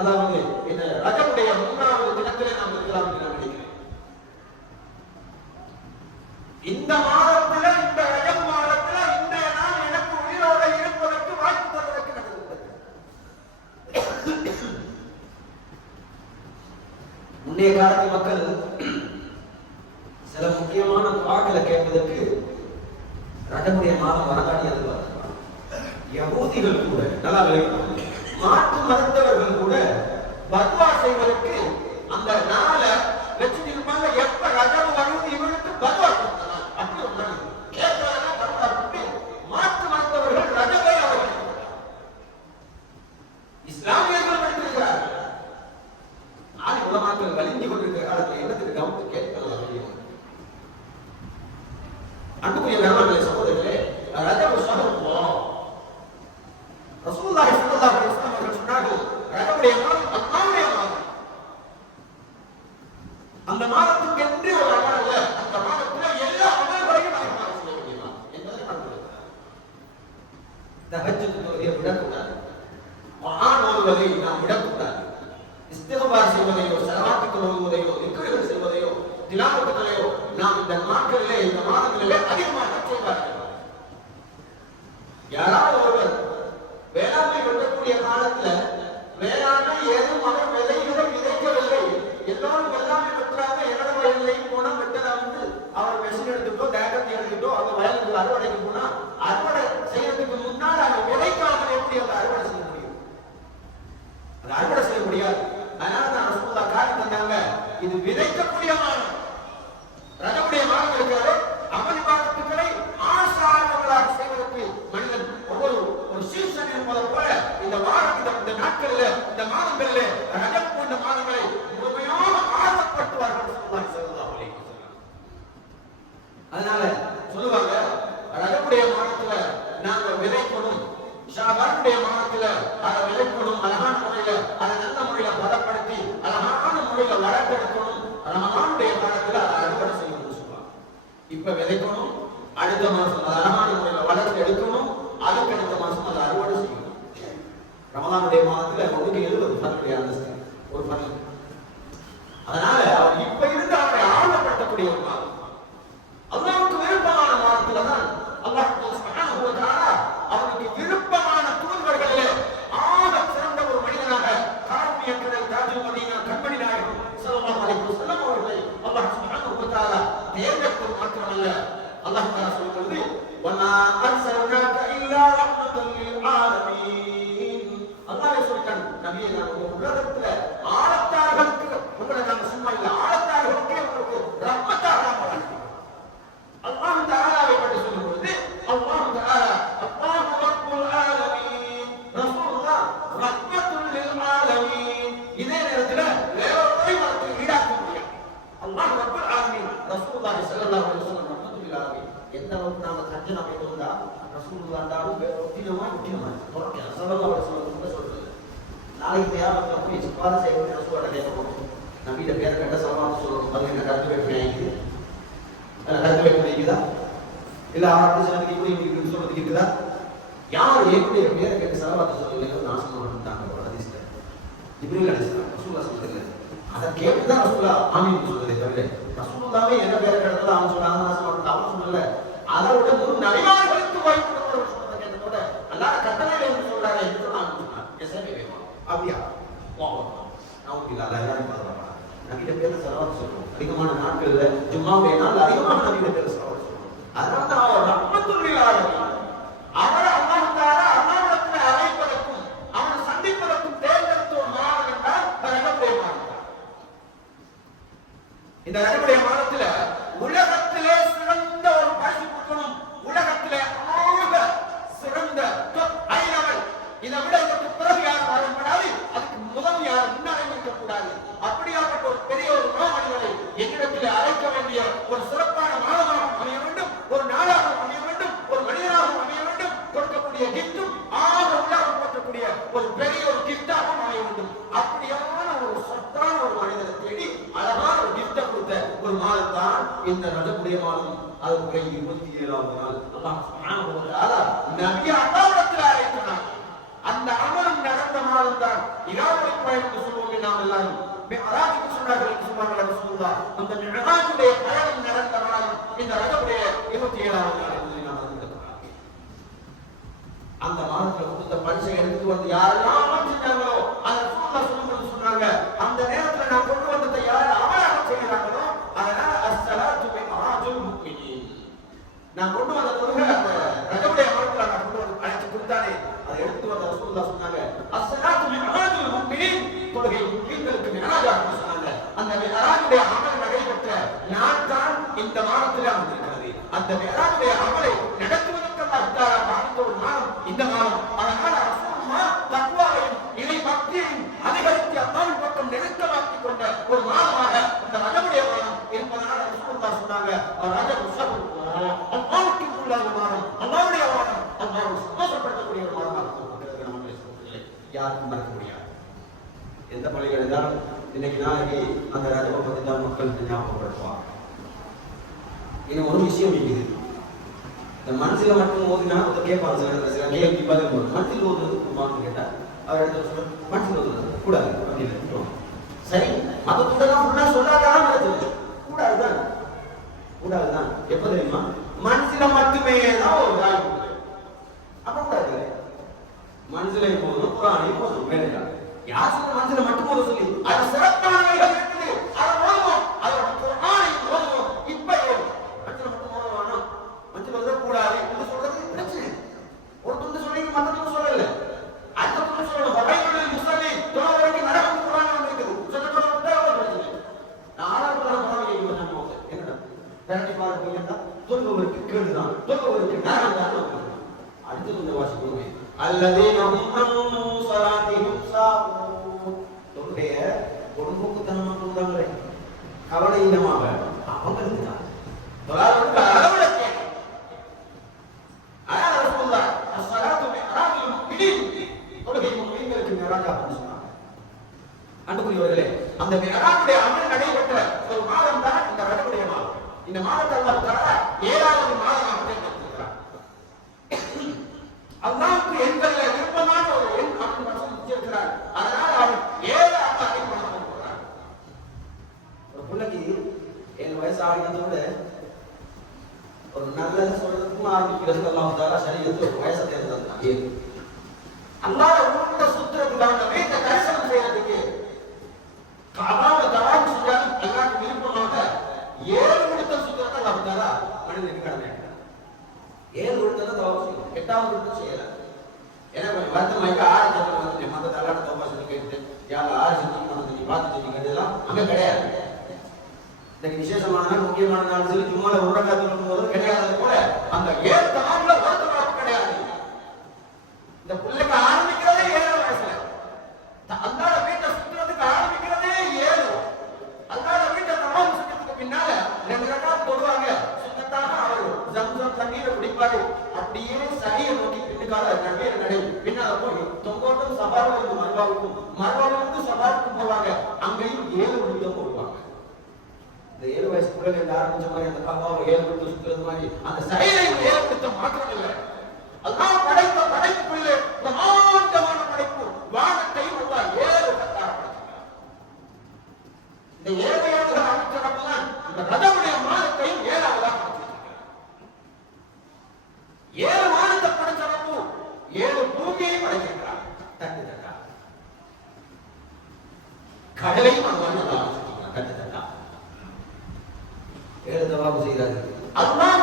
அதாவது இந்த ரஜபுடைய 3வது தினத்திலே நாம் இருக்கலாம் என்று நினைக்கிறேன். இந்த மாதத்துல, இந்த ரஜப் மாதத்துல இன்றைய நாள் எனக்கு உயிரோட இருப்பதற்கு வாய்ப்பு தருவதற்கு நடந்தது. முன்னைய காலத்து மக்கள் சில முக்கியமான துஆக்களை கேட்பதற்கு ரஜபுடைய மாதம் வரலாடி எதிர்பார்க்கிறார். யகூதிகள் கூட, நல்லா விளக்கணும், மாற்று மதத்தவர்கள் கூட பத்வா செய்வதற்கு அந்த நாளை வச்சுருப்பாங்க. எப்ப ரஜபு வருது இவனுக்கு பத்வா கொடுத்தலாம் அப்படி ஒரு கேட்கலாம். பத்வா கொடுத்து மாற்று மதத்தவர்கள் ரஜபை அவர்கள் இஸ்லாமியர்கள் படித்திருக்கிறார்கள். ஆதி உலமாக்கள் வலிஞ்சு கொண்டிருக்கிற காலத்தில் என்னத்துக்கு கவனித்து கேட்கலாம். அன்புக்குரிய நண்பர்களே, சகோதரர்களே, ரஜபு ஷஹர் ரசூலுல்லாஹி ஸல்லல்லாஹு அலைஹி வஸல்லம் அவர்கள் சொன்னார்கள், ரஜபுடைய மாதம் அல்லாஹ்வுடைய மாதம். அந்த மாதத்துக்கு என்று ஒரு அமல் அல்ல, அந்த மாதத்துல எல்லா அமல்களையும் நாம் செய்ய முடியும் என்பதை பார்க்கிறோம். தஹஜ்ஜுத் தொழுகையை விடக்கூடாது, குர்ஆன் ஓதுவதை நாம் விடக்கூடாது, இஸ்திக்பார் செய்வதையோ, ஸலவாத்துக்கள் ஓதுவதையோ, திக்ருகள் செய்வதையோ, திலாவத்துகளையோ நாம் இந்த நாட்களிலே, இந்த மாதங்களிலே அதிகமாக செய்வார்கள். யாராவது ஒருவர் வேளாண்மை பண்ணக்கூடிய காலத்துல வேளாண்மை ஏதும் அவர் விதைகளை விதைக்கவில்லை, எல்லாரும் வேளாண்மை பற்றாக என்னோட வயலையும் போனா வெட்டலை வந்து அவர் மெஷின் எடுத்துட்டோ டேக்கத்தை எடுத்துட்டோ அந்த வயலுக்கு அறுவடைக்கு போனா அறுவடை செய்யறதுக்கு முன்னால் அவர் விதைக்காமல் எப்படி அந்த அறுவடை செய்ய முடியும்? அந்த அறுவடை செய்ய முடியாது. அதனால தான் ரசூலுல்லாஹ் காட்டி தந்தாங்க, இது விதைக்கக்கூடிய மாதம். ரஜபுடைய மாதம் இருக்கிறது. அமல் இபாதத்துக்களை ஆசாரங்களாக செய்வதற்கு மனிதன் ஒவ்வொரு சீசன் இருப்பதை போல இந்த வாரத்தில், இந்த நாட்களில், இந்த மாதங்களில் ரஜப் போன்ற மாதங்களை முழுமையாக ஆர்வப்படுத்துவார்கள். அதனால சொல்லுவாங்க, ரஜபுடைய மாதத்துல நாங்க விதைக்கணும், ஷாபானுடைய மாதத்துல அதை விதைக்கணும், அழகான முறையில அதை நல்ல முறையில பதப்படுத்தி அழகான முறையில வளர்த்தெடுக்கணும், ரமலானுடைய காலத்துல அதை அறுவடை செய்யணும்னு சொல்லுவாங்க. இப்ப விதைக்கணும், அடுத்த மாசம் அழகான முறையில வளர்த்து எடுக்கணும், அதுக்கு அடுத்த மாசம் அதை அறுவடை செய்யணும். ரமலானுடைய மாதத்துல 170 ஃபர்லுடைய அந்தஸ்து ஒரு ஃபர்ல். அதனால அவர் இப்ப இருந்து அவரை ஆழ்வப்படுத்தக்கூடிய ஒரு மாதம், அல்லாஹ்வுக்கு விருப்பமான மாதத்துல தான் அல்லாஹ் சுப்ஹானஹு வ தஆலா அவருக்கு விருப்பமான தூதர்களிலே ஆக சிறந்த ஒரு மனிதனாக காரணியக்கடல் தாஜுல் மதீனா கண்மணி நாயகம் ஸல்லல்லாஹு அலைஹி வஸல்லம் அவர்களை அல்லாஹ் சுப்ஹானஹு வ தஆலா தேர்ந்தெடுத்தது மாத்திரமல்ல, அல்லாஹ் தஆலா சொல்லுகிறது, வமா அர்ஸல்னாக இல்லா ரஹ்மத்தல் லில் ஆலமீன். அல்லாஹ் சொல்றான், நபியே, நான் உலகத்துல ஆளத்தார்களுக்கு உங்களை நாம சும்மா இல்ல, ஆளத்தார்களுக்கே உங்களுக்கு ரஹ்மத்தாக நாம் வழங்குகிறோம். அல்லாஹ் தஆலாவை பற்றி சொல்லும் பொழுது அல்லாஹ் தஆலா அல்லாஹ் ரப்புல் ஆலமீன், ரசூலுல்லாஹ் ரஹ்மத்துல் லில் ஆலமீன். இதே நேரத்தில் வேறொரு வார்த்தை ஈடாக்க முடியாது. அல்லாஹ் ரப்புல் ஆலமீன், ரசூலுல்லாஹி ஸல்லல்லாஹு அலைஹி வஸல்லம் ரஹ்மத்துல் லில் ஆலமீன். எந்த அளவுக்கு நாம கஞ்சனா போயிருந்தா ரசூலுல்லாஹ்டாலும் வேற ஒட்டினமா ஸல்லல்லாஹு அலைஹி வஸல்லம் சொல்றது. நாளைக்கு கியாமத்துல போய் சிபாரிசு செய்யக்கூடிய ரசூலுல்லாஹ் கேட்கணும், நபியிட பேர் கட்ட ஸல்லல்லாஹு சொல்லணும். அது என்ன கருத்து வைக்கிறாங்க? கருத்து வைக்க முடியுதா? இல்ல ஆரம்பத்தில் சிலருக்கு இப்படி இப்படி சொல்றதுக்கு இருக்குதா? யார் ஏற்கனவே பேரை கேட்டு ஸலவாத்து சொல்லுங்க நாசம் பண்ணிட்டாங்க ஒரு ஹதீஸ்ல. ஜிப்ரீல் அலைஹிஸ்ஸலாம் ரசூலுல்லாஹ் சொல்றது. அதை கேட்டுதான் ரசூலுல்லாஹ் ஆமீன் சொல்றதே தவிர ரசூலுல்லாஹ்வே என்ன பேரை கேட்டதால அவங்க சொன்னாங்க நாசம் பண்ணிட்டாங்க அவங்க சொல்லல. அதை விட ஒரு நபிமார்களுக்கு வாய்ப்பு கொடுத்த ஒரு சொல்றதை கேட்டதோட அல்லாஹ் கட்டளையில என்ன சொல்றாரு என்று சொன்னாங்க. எசவே வேணும் அப்படியா? நான் இல்ல எல்லாரும் பார்க்கலாம். நபியிட பேரை ஸலவாத்து சொல்றோம். அதிகமான நாட்கள்ல ஜும்மாவுடைய நாள் அதிகமான நபியிட பேரை ஸலவாத்து சொல்றோம். அதனால தான் அவர் ரஹ்மத்துல் லில் ஆலமீன். அவர் அல்லாஹ் தஆலா அல்லாஹ்விடத்துல அழைப்பதற்கும் அவனை சந்திப்பதற்கும் தேர்ந்தெடுத்த ஒரு மாதம் என்றால் ரஜபுடைய மாதம். இந்த ரஜபுடைய மாதத்துல உலகத்திலே சிறந்த ஒரு பரிசு கொடுக்கணும், உலகத்திலே ஆக சிறந்த ஹை லெவல், இதை விட இதற்கு பிறகு யாரும் வரக்கூடாது, அதுக்கு முதல் யாரும் முன்னாடி இருக்கக்கூடாது. அப்படியாப்பட்ட ஒரு பெரிய ஒரு மாமனிதரை என்னிடத்தில் அழைக்க வேண்டிய ஒரு சிறப்பான மாதமாக அமைய வேண்டும், ஒரு நாளாக அமைய வேண்டும், ஒரு மனிதனாக அமைய வேண்டும். கொடுக்கக்கூடிய கிஃப்டும் ஆக உள்ளாக போற்றக்கூடிய ஒரு பெரிய ஒரு கிஃப்டாக அமைய வேண்டும். அப்படியான ஒரு சத்தான ஒரு மனிதனை தேடி அழகான ஒரு கிஃப்டை கொடுத்த ஒரு மாதம் தான் இந்த ரஜபுடைய மாதம். அதுக்கு 27வது நாள் அல்லாஹ் சுப்ஹானஹு வ தஆலா நபியை அல்லாஹ்விடத்தில் அழைத்தார். அந்த அமலும் நடந்த மாதம் தான் யாரை பயணம் சொல்லுவோம் நாம் எல்லாரும் மிஅராஜுக்கு சொன்னார்கள் சுப்ஹானல்லாஹ் ரசூலுல்லாஹ். அந்த மிஅராஜுடைய பயணம் நடந்த நாள் இந்த ரஜபுடைய 27ஆவது நாள் என்பதை நாம் அறிந்திருக்கிறோம். அந்த மாதத்துல கொடுத்த பரிசை எடுத்து வந்து யாரெல்லாம் அமல் செஞ்சாங்களோ அந்த ரசூலுல்லாஹ் சொல்லும்போது சொன்னாங்க, அந்த நேரத்துல நான் கொண்டு வந்ததை யார் அமலாக செய்கிறாங்களோ அதனால அஸ்ஸலாத்து மிஅராஜுல் முஃமினீன். நான் கொண்டு வந்த தொழுகை அந்த ரஜபுடைய மாதத்துல நான் கொண்டு வந்து அழைச்சு கொடுத்தானே அதை எடுத்து வந்த ரசூலுல்லாஹ் சொன்னாங்க, அஸ்ஸலாத்து மிஅராஜுல் முஃமினீன், தொழுகை முஃமின்களுக்கு மிஅராஜாக சொன்னாங்க. அந்த மிஅராஜுடைய அமல் நடைபெற்ற நாள் தான் இந்த மாதத்துல வந்திருக்கிறது. அந்த மிஅராஜுடைய அமலை நடத்துவதற்கு அல்லாஹ் தஆலா பாதித்த ஒரு மாதம் இந்த மாதம். அதனால ரசூலுல்லாஹ் தக்வாவையும் இறை பக்தியையும் அதிகரித்து அல்லாஹ்வின் பக்கம் நெருக்கமாக்கிக் கொண்ட ஒரு மாதமாக இந்த ரஜபுடைய மாதம் என்பதனால ரசூலுல்லாஹ் சொன்னாங்க, ரஜபு ஷஹ்ரு அல்லாஹ்வுக்கு உள்ளாத மாதம், அல்லாஹ்வுடைய மாதம், அல்லாஹ்வை சந்தோஷப்படுத்தக்கூடிய ஒரு மாதமாக இருக்கிறது. நம்முடைய சொல்லுங்களே யாருக்கும் மறக்க முடியாது. எந்த பள்ளிகள் இருந்தாலும் இன்னைக்கு நாளைக்கு அந்த ரஜபை பற்றி தான் மக்கள் ஞாபகப்படுத்துவாங்க. இன்னும் ஒரு விஷயம் இருக்குது, இந்த மனசுல மட்டும் ஓதுனா அதை கேட்பாங்க. சில கேள்வி பதில் வரும், மனசில் ஓதுறது கூடாதுன்னு கேட்டா அவர் இடத்துல சொல்ல மனசில் ஓதுறது கூடாது அப்படின்னு. சரி, மதத்தோட ஃபுல்லா சொல்லாதான் நடக்குது, கூடாதுதான் கூடாதுதான். எப்ப தெரியுமா? மனசுல மட்டுமே தான் ஒரு வாய்ப்பு, அப்ப கூடாது. மனசுல போதும், குரானையும் போதும், வேலையா யார் சொல்ல மனசுல மட்டும் போதும் சொல்லி அது சிறப்பான வழிகள் இருக்குது. அதை ஓதுவோம், அதோட குரானையும் ஓதுவோம். இப்ப மனசுல மட்டும் ஓதுவானா மனசுல ஓத கூடாது என்று சொல்றது பிரச்சனை. ஒரு துண்டு சொல்லி மற்ற துண்டு சொல்லல, அந்த துண்டு சொல்லணும். பகைவர்கள் முஸ்லிமை தோழ வரைக்கும் நரகம் குரான் வந்திருக்குது. சொல்லக்கூட பிரச்சனை. நாலாவது குரான் என்னடா திரட்டி பார்க்க போயிருந்தா தொழுபவருக்கு கேடுதான், தொழுபவருக்கு நரகம் தான். அடுத்து கொஞ்சம் வாசிக்கணும். அல்லதீன ஹும் அன் ஸலாத்திஹிம் சாஹூன், தொழுகைய பொறுப்புக்குத்தனமா சொல்றாங்களே, கவலை இல்லாம அவங்க இருந்தாங்க. தொழாதவருக்கு அளவுல கேட்க ஆனா ரசூலுல்லாஹ் அஸ்ஸலாத்து மிஅராஜுல் முஃமினீன், தொழுகை முஃமின்களுக்கு மிஅராஜாக சொன்னாங்க. அன்புக்குரியவர்களே, அந்த மிஅராஜுடைய அமல் நடைபெற்ற ஒரு மாதம் தான் இந்த ரஜபுடைய மாதம். இந்த மாதத்தை அல்லாஹ் தஆலா 7வது மாதமாக தேர்ந்தெடுத்திருக்கிறார். அல்லாஹ்வுக்கு எண்கள்ல விருப்பமான ஒரு எண் அப்படின்னு வச்சிருக்கிறார். அதனால அவர் 7 அல்லாஹ்வை வணங்க போறார். ஒரு பிள்ளைக்கு 7 வயசு ஆகினதோட ஒரு நல்லது சொல்றதுக்கும் ஆரம்பிக்கிறது அல்லாஹ் தஆலா ஷரியத்துல ஒரு வயசை தேர்ந்தெடுத்தார். அல்லாஹ் உன்கிட்ட சுத்துறதுக்கு அந்த வீட்டை தரிசனம் செய்யறதுக்கு காபாவை தவாப் செஞ்சாலும் அல்லாஹ்வுக்கு விருப்பமாக 7 விடத்தை சுத்துறத அல்லாஹ் தஆலா மனிதனுக்கு கடமை. 7 விடத்தை தவாப் செய்யணும், 8வது விடத்தை செய்யல. எனக்கு வருத்தமாயிட்டு 6 ஜனங்கள் வந்துட்டு மற்ற தலாட தவாப் செஞ்சு கேட்டு யாரும் 6 செஞ்சு நீ பார்த்து செஞ்சீங்கலாம் அங்கே கிடையாது. இன்னைக்கு விசேஷமான நாள், முக்கியமான நாள் சொல்லி சும்மால ஒரு ரக்காத்து இருக்கும்போது கிடையாது. கூட அந்த 7 தவாப்ல ஒரு தவாப் கிடையாது. இந்த பிள்ளைக்கு ஆரம்பிக்கிறதே 7 வயசுல. அல்லாஹ் வீட்டை சுத்துறதுக்கு ஆரம்பிக்கிறதே 7. அல்லாஹ் வீட்டை தவாப் செஞ்சதுக்கு பின்னால 2 ரக்காத் தொழுவாங்க. சுத்தத்தான அவர் ஜம்சம் தண்ணீரை குடிப்பாரு. அப்படியே சரியை நோக்கி பின்னுக்கால நடுவே நடை பின்னால போய் தொங்கோட்டம் சபாவுக்கு மர்வாவுக்கும், மர்வாவுக்கு சபாவுக்கும் போவாங்க. அங்கேயும் 7 விடுத்தம் போடுவாங்க. இந்த 7 வயசு பிள்ளைகள் ஆரம்பிச்ச மாதிரி அந்த காபாவை 7 விடுத்து சுத்துறது மாதிரி அந்த செயலை 7 விடுத்தம் மாற்றம் இல்லை. அல்லாஹ் படைத்த படைப்புக்குள்ளே பிரமாண்டமான படைப்பு வானத்தையும் அல்லாஹ் 7 விடத்தாக படைத்தார். இந்த 7 ஆண்டுகள் அமைச்சரப்பதான் இந்த ரஜபுடைய மாதத்தையும் 7ஆவதாக படைச்சிருக்கிறார். 7 வானத்தை படைச்சரப்பு 7 பூமியை படைத்திருக்கிறார். தட்டு தட்டா கடலையும் அல்லாஹ் தட்டு தட்டா 7 தவாபு செய்கிறார்கள். அல்லாஹ்